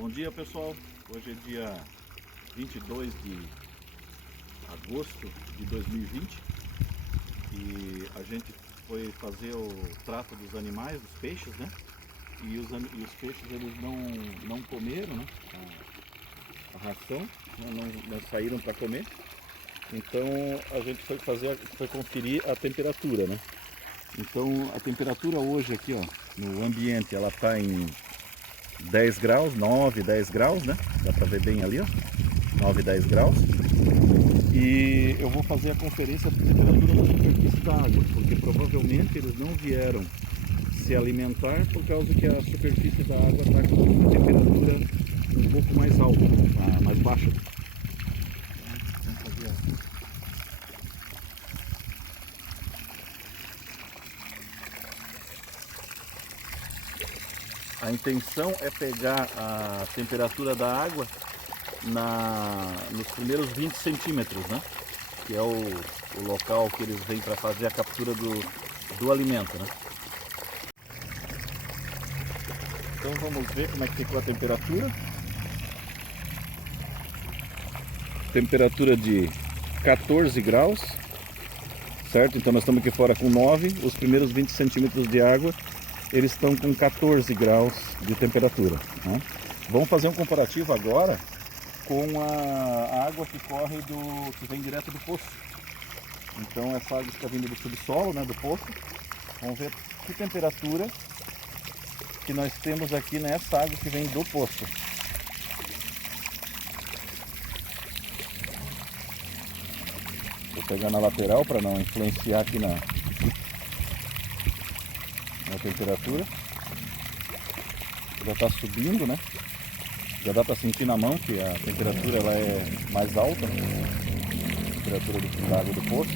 Bom dia, pessoal. Hoje é dia 22 de agosto de 2020 e a gente foi fazer o trato dos animais, dos peixes, né? E os peixes eles não comeram, né? A ração, não saíram para comer. Então a gente foi conferir a temperatura, né? Então a temperatura hoje aqui, ó, no ambiente, ela está em 10 graus, 9, 10 graus, né? Dá para ver bem ali, ó, 9, 10 graus. E eu vou fazer a conferência da temperatura da superfície da água, porque provavelmente eles não vieram se alimentar por causa que a superfície da água está com uma temperatura um pouco mais alta, tá? Mais baixa. Vamos fazer a intenção é pegar a temperatura da água nos primeiros 20 centímetros, né? Que é o local que eles vêm para fazer a captura do alimento, né? Então vamos ver como é que ficou a temperatura. Temperatura de 14 graus, certo? Então nós estamos aqui fora com 9, os primeiros 20 centímetros de água eles estão com 14 graus de temperatura, né? Vamos fazer um comparativo agora com a água que corre que vem direto do poço. Então essa água está vindo do subsolo, né, do poço. Vamos ver que temperatura que nós temos aqui nessa água que vem do poço. Vou pegar na lateral para não influenciar aqui na temperatura. Já está subindo, né? Já dá para sentir na mão que a temperatura ela é mais alta, né? A temperatura da água do poço.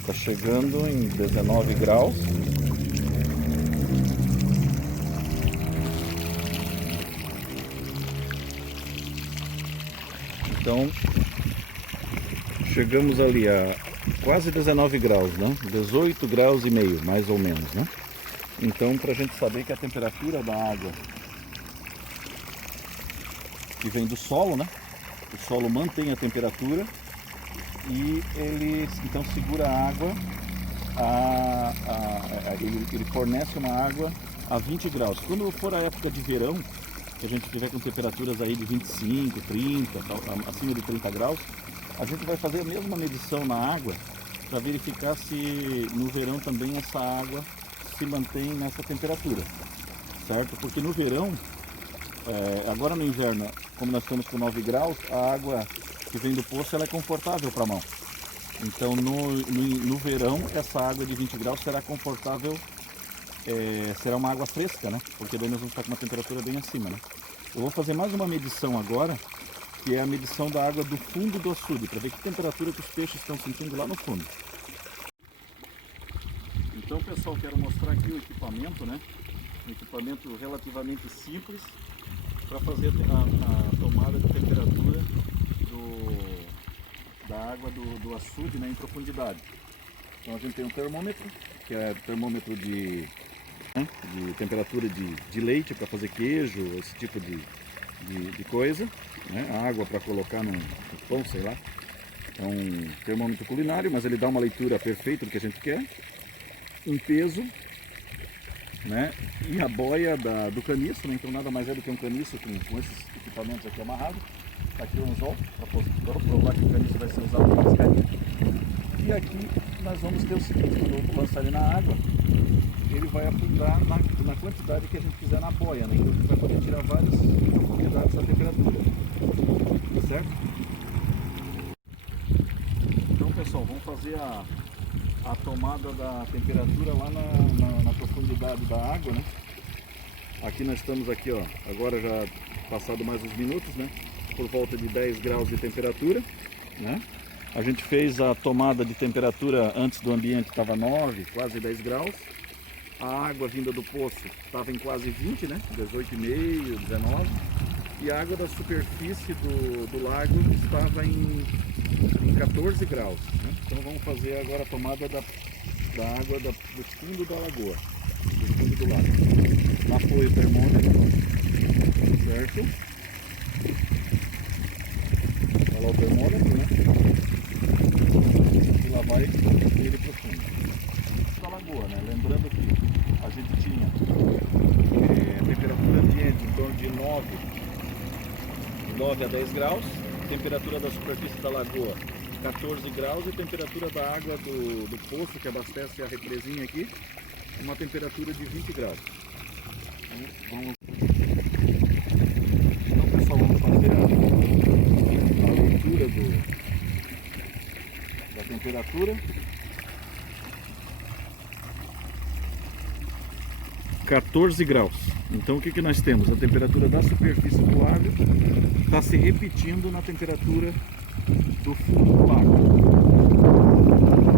Está chegando em 19 graus. Então, chegamos ali a quase 19 graus, né? 18 graus e meio, mais ou menos, né? Então, para a gente saber que a temperatura da água que vem do solo, né? O solo mantém a temperatura e ele então segura a água, ele fornece uma água a 20 graus. Quando for a época de verão, se a gente tiver com temperaturas aí de 25, 30, acima de 30 graus, a gente vai fazer a mesma medição na água para verificar se no verão também essa água se mantém nessa temperatura, certo? Porque no verão, agora no inverno, como nós estamos com 9 graus, a água que vem do poço ela é confortável para a mão. Então no verão essa água de 20 graus será confortável. Será uma água fresca, né? Porque daí nós vamos estar com uma temperatura bem acima, né? Eu vou fazer mais uma medição agora, que é a medição da água do fundo do açude, para ver que temperatura que os peixes estão sentindo lá no fundo. Então, pessoal, quero mostrar aqui o equipamento, né? Um equipamento relativamente simples para fazer a tomada de temperatura da água do açude, né, em profundidade. Então a gente tem um termômetro, que é termômetro de temperatura de leite para fazer queijo, esse tipo de coisa, né? A água para colocar no pão, sei lá. É um termômetro culinário, mas ele dá uma leitura perfeita do que a gente quer. Um peso, né? E a boia do caniço, né? Então nada mais é do que um caniço com esses equipamentos aqui amarrados. Tá aqui o anzol para provar que o caniço vai ser usado para pescaria. E aqui nós vamos ter o seguinte: quando eu lançar ele na água, ele vai apitar na quantidade que a gente quiser na boia, né? Então a gente vai poder tirar várias propriedades da temperatura, certo? Então, pessoal, vamos fazer a tomada da temperatura lá na profundidade da água, né? Aqui nós estamos aqui, ó, agora já passado mais uns minutos, né? Por volta de 10 graus de temperatura, né? A gente fez a tomada de temperatura antes do ambiente, estava 9, quase 10 graus. A água vinda do poço estava em quase 20, né? 18,5, 19. e a água da superfície do lago estava em 14 graus. Né? Então vamos fazer agora a tomada da água do fundo da lagoa, do fundo do lago. Lá foi o termômetro, certo? Olha lá o termômetro, né? E lá vai ele para o fundo da lagoa, né? Lembrando que a gente tinha temperatura ambiente em torno de 9 a 10 graus, temperatura da superfície da lagoa 14 graus e temperatura da água do poço que abastece a represinha aqui, uma temperatura de 20 graus. Então pessoal, vamos fazer a leitura da temperatura. 14 graus. Então o que nós temos? A temperatura da superfície do lago está se repetindo na temperatura do fundo do lago.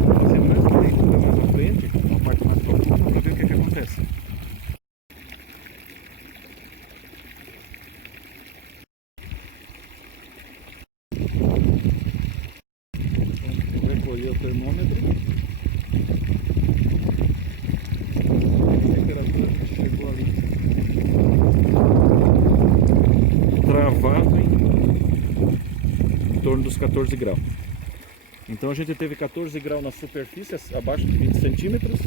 Vou fazer mais uma leitura mais à frente, uma parte mais profunda, para ver o que acontece. Então, vou recolher o termômetro. A temperatura que chegou ali. Travado em torno dos 14 graus. Então a gente teve 14 graus na superfície, abaixo de 20 centímetros,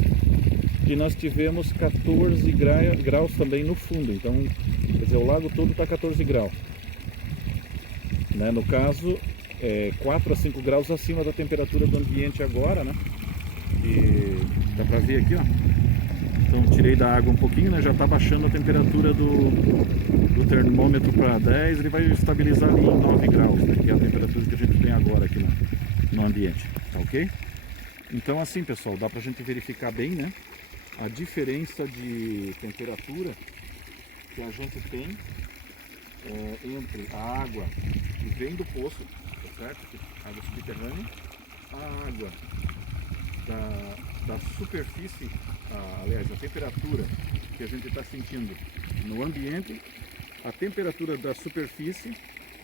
e nós tivemos 14 graus também no fundo. Então, quer dizer, o lago todo está 14 graus. Né? No caso, 4 a 5 graus acima da temperatura do ambiente agora, né? E dá para ver aqui, ó. Então tirei da água um pouquinho, né? Já está baixando a temperatura do termômetro para 10, ele vai estabilizar ali em 9 graus, né? Que é a temperatura que a gente tem agora aqui no ambiente, tá ok? Então assim, pessoal, dá para a gente verificar bem, né? A diferença de temperatura que a gente tem entre a água que vem do poço, tá certo? Água subterrânea, a água da superfície, aliás, a temperatura que a gente está sentindo no ambiente, a temperatura da superfície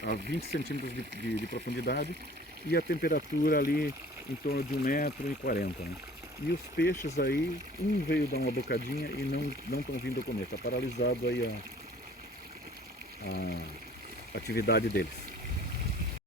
a 20 centímetros de profundidade e a temperatura ali em torno de 1,40 m, né? E os peixes aí, um veio dar uma bocadinha e não estão vindo a comer, está paralisado aí a atividade deles.